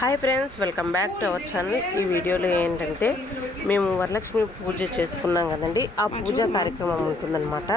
Hi friends welcome back to our channel ఈ వీడియోలో ఏంటంటే మేము వరలక్ష్మి పూజ చేసుకున్నాం కదండి. ఆ పూజా కార్యక్రమం ఉంటుందన్నమాట.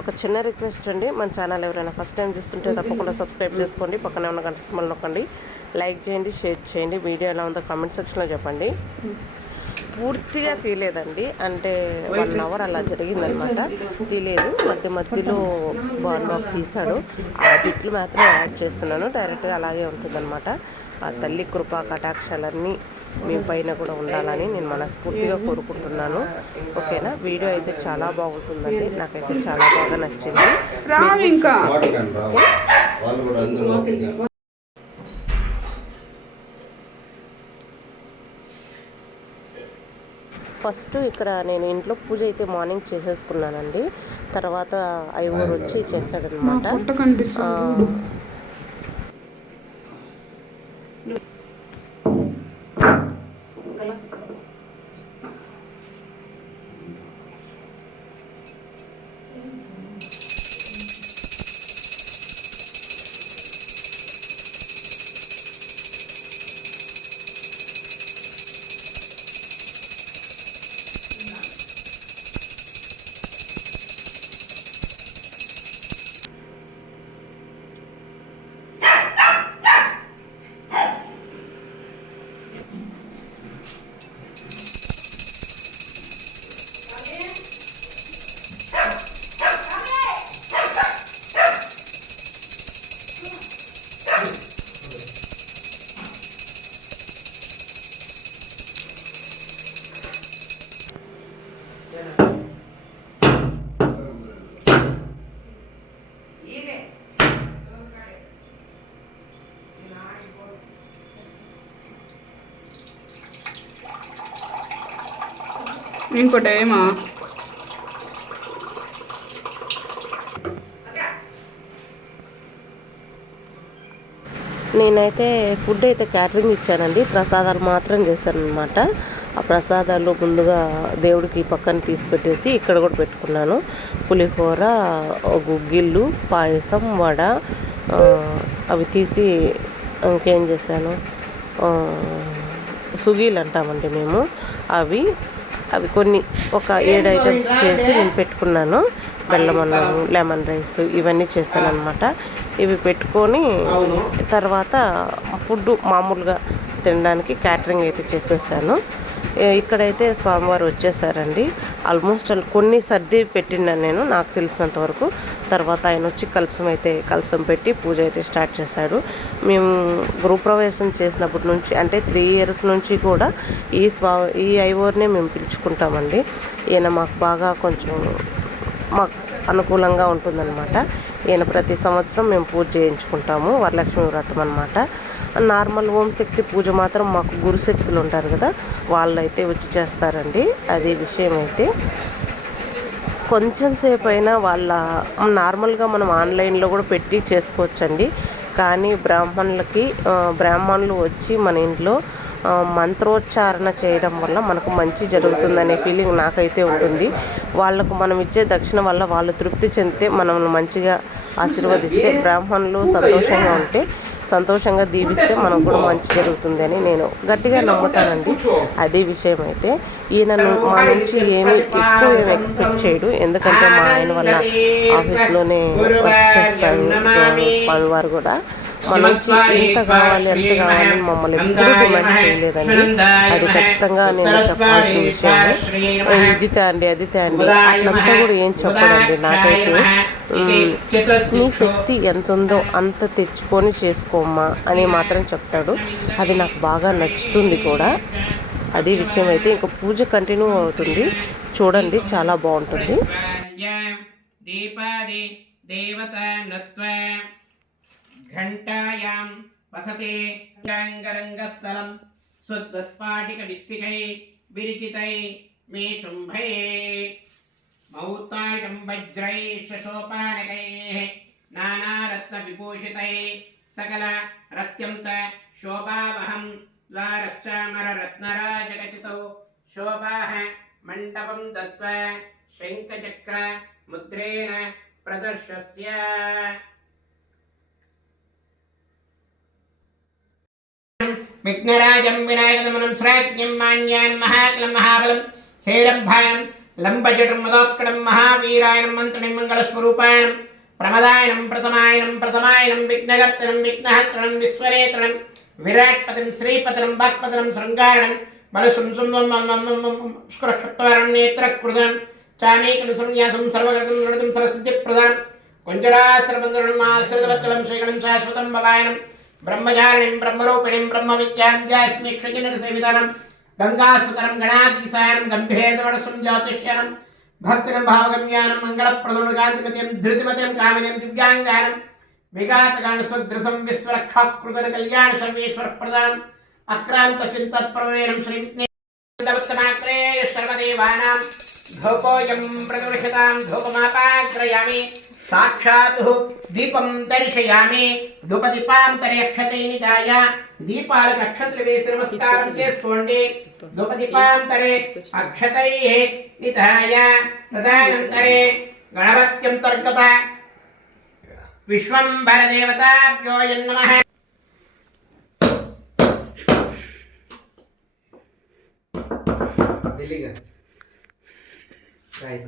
ఒక చిన్న రిక్వెస్ట్ అండి. మన ఛానల్ ఎవరైనా ఫస్ట్ టైం చూస్తుంటే తప్పకుండా సబ్స్క్రైబ్ చేసుకోండి. పక్కనే ఉన్న గంట సింబల్ నొక్కండి. లైక్ చేయండి షేర్ చేయండి. వీడియో ఎలా ఉందో కామెంట్ సెక్షన్లో చెప్పండి. పూర్తిగా తీయలేదండి. అంటే వన్ అవర్ అలా జరిగిందనమాట తీయలేదు. మధ్య మధ్యలో బాల్ తీశాడు. ఆ బిట్లు మాత్రం యాడ్ చేస్తున్నాను. డైరెక్ట్గా అలాగే ఉంటుందన్నమాట. ఆ తల్లి కృపా కటాక్షాలన్నీ మీ పైన కూడా ఉండాలని నేను మనస్ఫూర్తిగా కోరుకుంటున్నాను. ఓకేనా? వీడియో అయితే చాలా బాగుంటుందండి. నాకైతే చాలా బాగా నచ్చింది. ఫస్ట్ ఇక్కడ నేను ఇంట్లో పూజ అయితే మార్నింగ్ చేసేసుకున్నానండి. తర్వాత ఐవర్ వచ్చి చేశాడనమాట. ఇంకోటి ఏమా నేనైతే ఫుడ్ అయితే క్యాటరింగ్ ఇచ్చానండి. ప్రసాదాలు మాత్రం చేశాను అనమాట ఆ ప్రసాదాలు ముందుగా దేవుడికి పక్కన తీసి పెట్టేసి ఇక్కడ కూడా పెట్టుకున్నాను. పులిహోర గుగ్గిళ్ళు పాయసం వడ అవి తీసి ఇంకేం చేశాను? సుగీలు అంటామండి మేము. అవి అవి కొన్ని ఒక ఏడు ఐటమ్స్ చేసి నేను పెట్టుకున్నాను. బెల్లం అన్నం లెమన్ రైస్ ఇవన్నీ చేశాను అనమాట ఇవి పెట్టుకొని తర్వాత ఫుడ్ మామూలుగా తినడానికి క్యాటరింగ్ అయితే చెప్పేశాను. ఇక్కడైతే స్వామివారు వచ్చేసారండి. ఆల్మోస్ట్ ఆల్ కొన్ని సర్ది పెట్టినాను నేను నాకు తెలిసినంత వరకు. తర్వాత ఆయన వచ్చి కలసం అయితే కలసం పెట్టి పూజ అయితే స్టార్ట్ చేశాడు. మేము గృహప్రవేశం చేసినప్పటి నుంచి అంటే త్రీ ఇయర్స్ నుంచి కూడా ఈ స్వా ఈ ఐవోర్నే మేము పిలుచుకుంటామండి. ఈయన మాకు బాగా కొంచెం మాకు అనుకూలంగా ఉంటుందన్నమాట. ఈయన ప్రతి సంవత్సరం మేము పూజ చేయించుకుంటాము వరలక్ష్మి వ్రతం అనమాట నార్మల్ ఓం శక్తి పూజ మాత్రం మాకు గురుశక్తులు ఉంటారు కదా వాళ్ళు అయితే వచ్చి చేస్తారండి. అది విషయం అయితే కొంచెం సేపు అయినా వాళ్ళ నార్మల్గా మనం ఆన్లైన్లో కూడా పెట్టి చేసుకోవచ్చండి. కానీ బ్రాహ్మణులకి బ్రాహ్మణులు వచ్చి మన ఇంట్లో మంత్రోచ్చారణ చేయడం వల్ల మనకు మంచి జరుగుతుందనే ఫీలింగ్ నాకైతే ఉంటుంది. వాళ్ళకు మనం ఇచ్చే దక్షిణ వల్ల వాళ్ళు తృప్తి చెందితే మనం మంచిగా ఆశీర్వదిస్తే బ్రాహ్మణులు సంతోషంగా ఉంటే సంతోషంగా దీవిస్తే మనకు కూడా మంచి జరుగుతుంది అని నేను గట్టిగా నమ్ముతానండి. అదే విషయం అయితే ఈయన మా నుంచి ఏమి ఎక్కువ ఏమి ఎక్స్పెక్ట్ చేయడు. ఎందుకంటే మా ఆయన వల్ల ఆఫీస్లోనే వర్క్ చేస్తాడు. వారు కూడా మా నుంచి ఎంత కావాలి ఎంత కావాలి మమ్మల్ని ఎప్పుడూ డిమాండ్ చేయలేదండి. అది ఖచ్చితంగా నేను చెప్పాల్సిన విషయం ఇది తేండి అది తేండి. అట్లంతా కూడా ఏం చెప్పడండి. నాకైతే నీ శక్తి ఎంత ఉందో అంత తెచ్చుకొని చేసుకోమ్మా అని మాత్రం చెప్తాడు. అది నాకు బాగా నచ్చుతుంది కూడా. అదే విషయం అయితే ఇంకా పూజ కంటిన్యూ అవుతుంది. చూడండి చాలా బాగుంటుంది. దీపాది దేవత घण्टायां वसते रङ्गरङ्गस्थलं सुद्वस्फाटिकविस्तिकै विरिचितै मे शुम्भे मौताटं वज्रैश्च शोपानकैः नानारत्नविभूषितैः सकलरत्यन्त शोभावहं द्वारश्चामररत्नराजरचितौ शोभाः मण्डपं दत्त्वा शङ्खचक्रमुद्रेण प्रदर्शस्य విఘ్నరాజం వినాయకదమనం శ్రాజ్ఞం మాన్యాన్ మహాకలం మహాబలం హేరంభాయం లంబజటం మదోత్కడం మహావీరాయనం మంత్రిణం మంగళస్వరూపాయణం ప్రమదాయనం ప్రథమాయనం ప్రథమాయనం విఘ్నగర్తనం విఘ్నహత్రణం విశ్వరేతనం విరాట్పతిం శ్రీపతనం వాక్పతనం శృంగారణం బలసుం బలశృంసుంస్కృక్షత్వరం నేత్రకృదనం చామేకం సంన్యాసం సర్వగతం నృతం సరస్వతి ప్రధానం కుంజరాశ్రబంధురం ఆశ్రితవత్కలం శ్రీగణం శాశ్వతం భవాయనం ब्रह्मचारिणीं, ब्रह्मरूपिणीं ब्रह्मविद्यान्त्यास्मीक्षकिरणसेवितनं गङ्गासुतनं गणाधीसायनं गम्भीरतमणसुं ज्योतिष्यनं, भक्तिनं, भावगम्यानं कामिनीं, दिव्याङ्गानं सर्वदेवानां, धूपोऽयं प्रदर्शितां धूपमापाग्रयामि साक्षात् दीपं दर्शयामि। చింతత్ప్రవేణం శ్రీ విఘ్నేశ్వరవత్తమాత్రే సర్వదేవానాం ధూపోయం ప్రదర్శితాం ధూపమాపాగ్రయామి సాక్షాత్ దీపం దర్శయామి ధూపదీపాంతరే నిదాయ దీపాలకు అక్షతలు వేసి నమస్కారం చేసుకోండి ధూపదీపాంతరే అక్షతై నిదాయ తదనంతరే గణపత్యంతర్గత విశ్వంభర దేవతాభ్యో నమః మెల్లిగా రాయి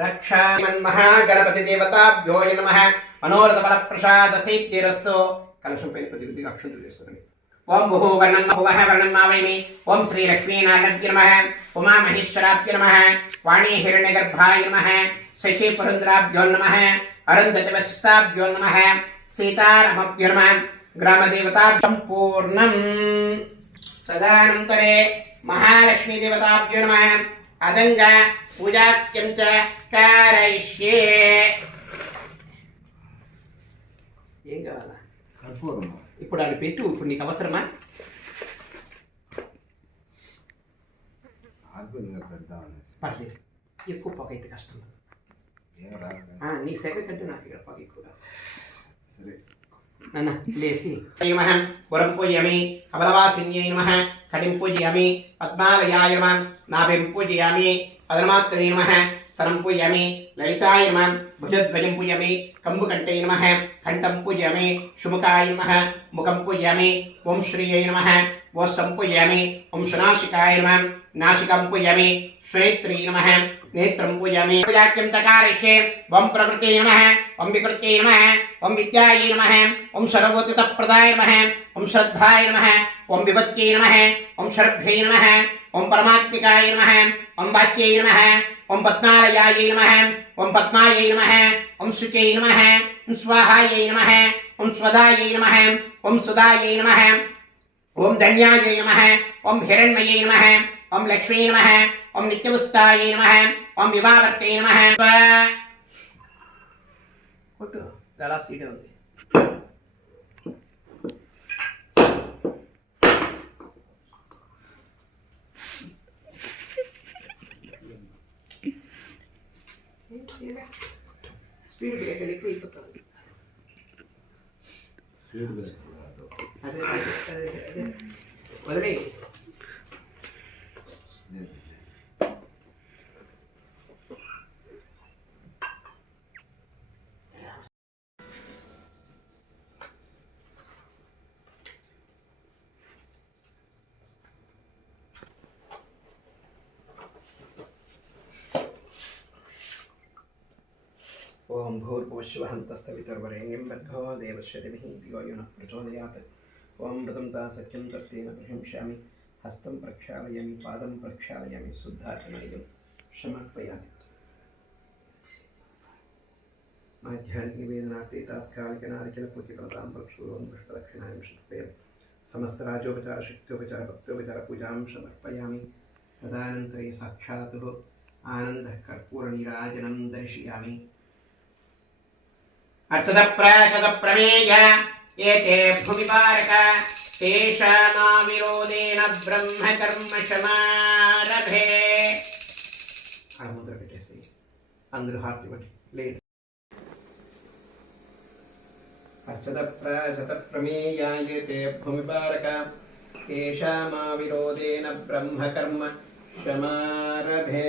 రక్షా నమ. దేవతాభ్యో నమః మనోరథ ఫల ప్రసాద సిద్ధిరస్తు కలశం పైన కొద్ది కొద్దిగా అక్షంతులు చేస్తున్నాను ఓం భుహో వర్ణం భువః వర్ణం మావైమి ఓం శ్రీ లక్ష్మీనారాయణాభ్య నమః. ఉమామహేశ్వరాభ్య నమ. వాణీ హిరణ్యగర్భాయ నమ. శచీ పురంద్రాభ్యో నమ. అరుంధతి నమ. నమః. సీతారామభ్యో నమః. గ్రామదేవతా సంపూర్ణం తదనంతరే మహాలక్ష్మీదేవతాభ్యో నమ. అదంగ పూజాక్యం చ కారయిష్యే. ఏం కావాలా? కర్పూరం ఇప్పుడు అది పెట్టు ఇప్పుడు నీకు అవసరమా? పర్లేదు. ఎక్కువ పొగ అయితే కష్టం. నీ సెగ కంటే నాకు ఇక్కడ పొగ ఎక్కువ. సరే. నాన్న లేసి నమః. వరం పూజయామి. అమలవాసిన్యై నమః. खड़िं पूजयामि पदमालयायम नाभिं पूजयामि पदनमात्रे नम स्तर पूजयामि ललिताय नमः भुजध्वजं पूजयामि कम्बुकण्ठे नमः कण्ठं पूजयामि शुमुखाय नमः मुखं पूजयामि ॐ श्रियै नमः वस्त्रं पूजयामि ॐ सुनाशिकाय नमः नाशिकं पूजयामि श्रेत्री नमः नेत्रं पूजयामि पूजाख्यं वम वं प्रकृते नमः वं विकृते नमः वं विद्यायै नमः वं सर्वोतितप्रदाय नम वं श्रद्धाय नमः ఓం విభత్యై నమ ఓం శరభ్యై నమ ఓం పరమాత్మికాయ నమ ఓం వాచ్యై నమ ఓం పద్మాలయాయ నమ ఓం పద్మాయై నమ ఓం శుచై నమ ఓం స్వాహాయై నమ ఓం స్వదాయై నమ ఓం సుదాయై నమ ఓం ధన్యాయై నమ ఓం హిరణ్మయై నమ ఓం లక్ష్మీ నమ ఓం నిత్యపుస్తాయై నమ ఓం వివావర్తై నమ కొట్టు చాలా సీడే ఉంది Virgule, que le fui total. Virgule. ओं भूर्भुवश्वहन्तस्तवितर्वरेण्यं भर्गो देवस्य दिभिः दिवो यो नः प्रचोदयात् ॐ मृतं ता सत्यं तत्तेन प्रशंस्यामि हस्तं प्रक्षालयामि, पादं प्रक्षालयामि शुद्धात्मनेयं क्षमर्पयामि आध्यात्मिकवेदनार्थे तात्कालिकनारिकलपूजिप्रदां प्रक्षूलं पुष्पदक्षिणां शिल्पे समस्तराजोपचारशक्त्योपचारभक्त्योपचारपूजां समर्पयामि। तदनन्तरे साक्षात् आनन्दः कर्पूरनिराजनं दर्शयामि। अर्थद प्राचद प्रमेय एते भुविपारक तेषामाविरोधेन ब्रह्मकर्म समारभे अनुमुद्र कटेस्ति अंद्र हार्ति बटे ले अर्चद प्राचद प्रमेय एते भुविपारक तेषामाविरोधेन ब्रह्मकर्म समारभे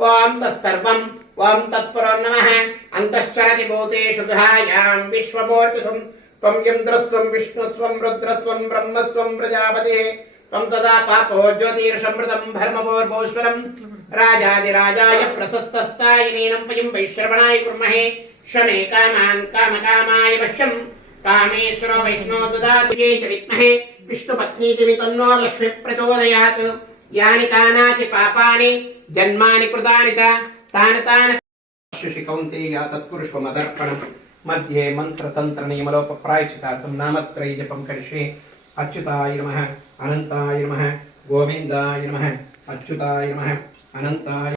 ॐ तत्सर्वं ॐ तत्पुरो नमः। अन्तश्चरति भूतेषु गृहायां विश्वमोर्चसं त्वं इन्द्रस्त्वं विष्णुस्वं रुद्रस्वं ब्रह्मस्वं प्रजापते। त्वं तदा पापो ज्योतिर्षमृतं भर्मभोर्भोश्वरं राजादिराजाय प्रशस्तस्तायिनीनं वयं वैश्रवणाय कुर्महे। शने कामान् कामकामाय पश्यं कामेश्वरो वैष्णो ददातु ये च विद्महे। विष्णुपत्नीति वितन्नो लक्ष्मीप्रचोदयात्। यानि कानाति पापानि। జన్మాని కృతాని చ తాను తాని శుషి కౌంతేయ తత్పురుషమదర్పణం మధ్యే మంత్రతంత్ర నియమలోప ప్రాయచితార్థం నామత్రయ జపం కరిష్యే. అచ్యుతాయ నమ అనంతాయ నమ గోవిందాయ నమ అచ్యుతాయ నమ అనంతాయ